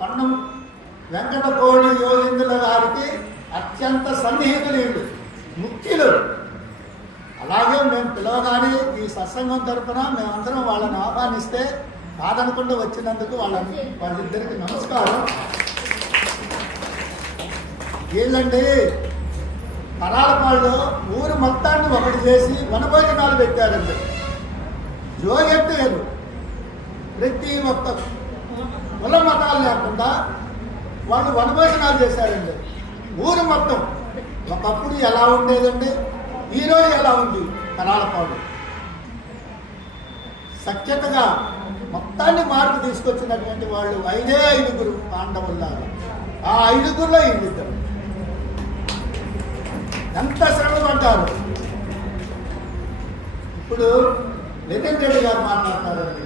పన్నం వెంకటకోడి యోగిందుల గారికి అత్యంత సన్నిహితులు, ముఖ్యులు. అలాగే మేము పిలవగానే ఈ సత్సంగం తరఫున మేమందరం వాళ్ళని ఆహ్వానిస్తే కాదనకుండా వచ్చినందుకు వాళ్ళిద్దరికి నమస్కారం. వీళ్ళండి కరాలపాడులో ఊరు మొత్తాన్ని ఒకటి చేసి వనభోజనాలు పెట్టారండి. జోగెట్టారు. ప్రతి ఒక్క కుల మతాలు లేకుండా వాళ్ళు వనభోజనాలు చేశారండి. ఊరు మొత్తం ఒకప్పుడు ఎలా ఉండేదండి, ఈరోజు ఎలా ఉంది కరాలపాడు. సఖ్యతగా మొత్తాన్ని మార్పు తీసుకొచ్చినటువంటి వాళ్ళు 5 పాండవుల్లాగా. ఆ 5గురిలో వీళ్ళిద్దరు ఎంత శ్రమ పడ్డారు. ఇప్పుడు నితిన్ రెడ్డి గారు మాట్లాడతారండి.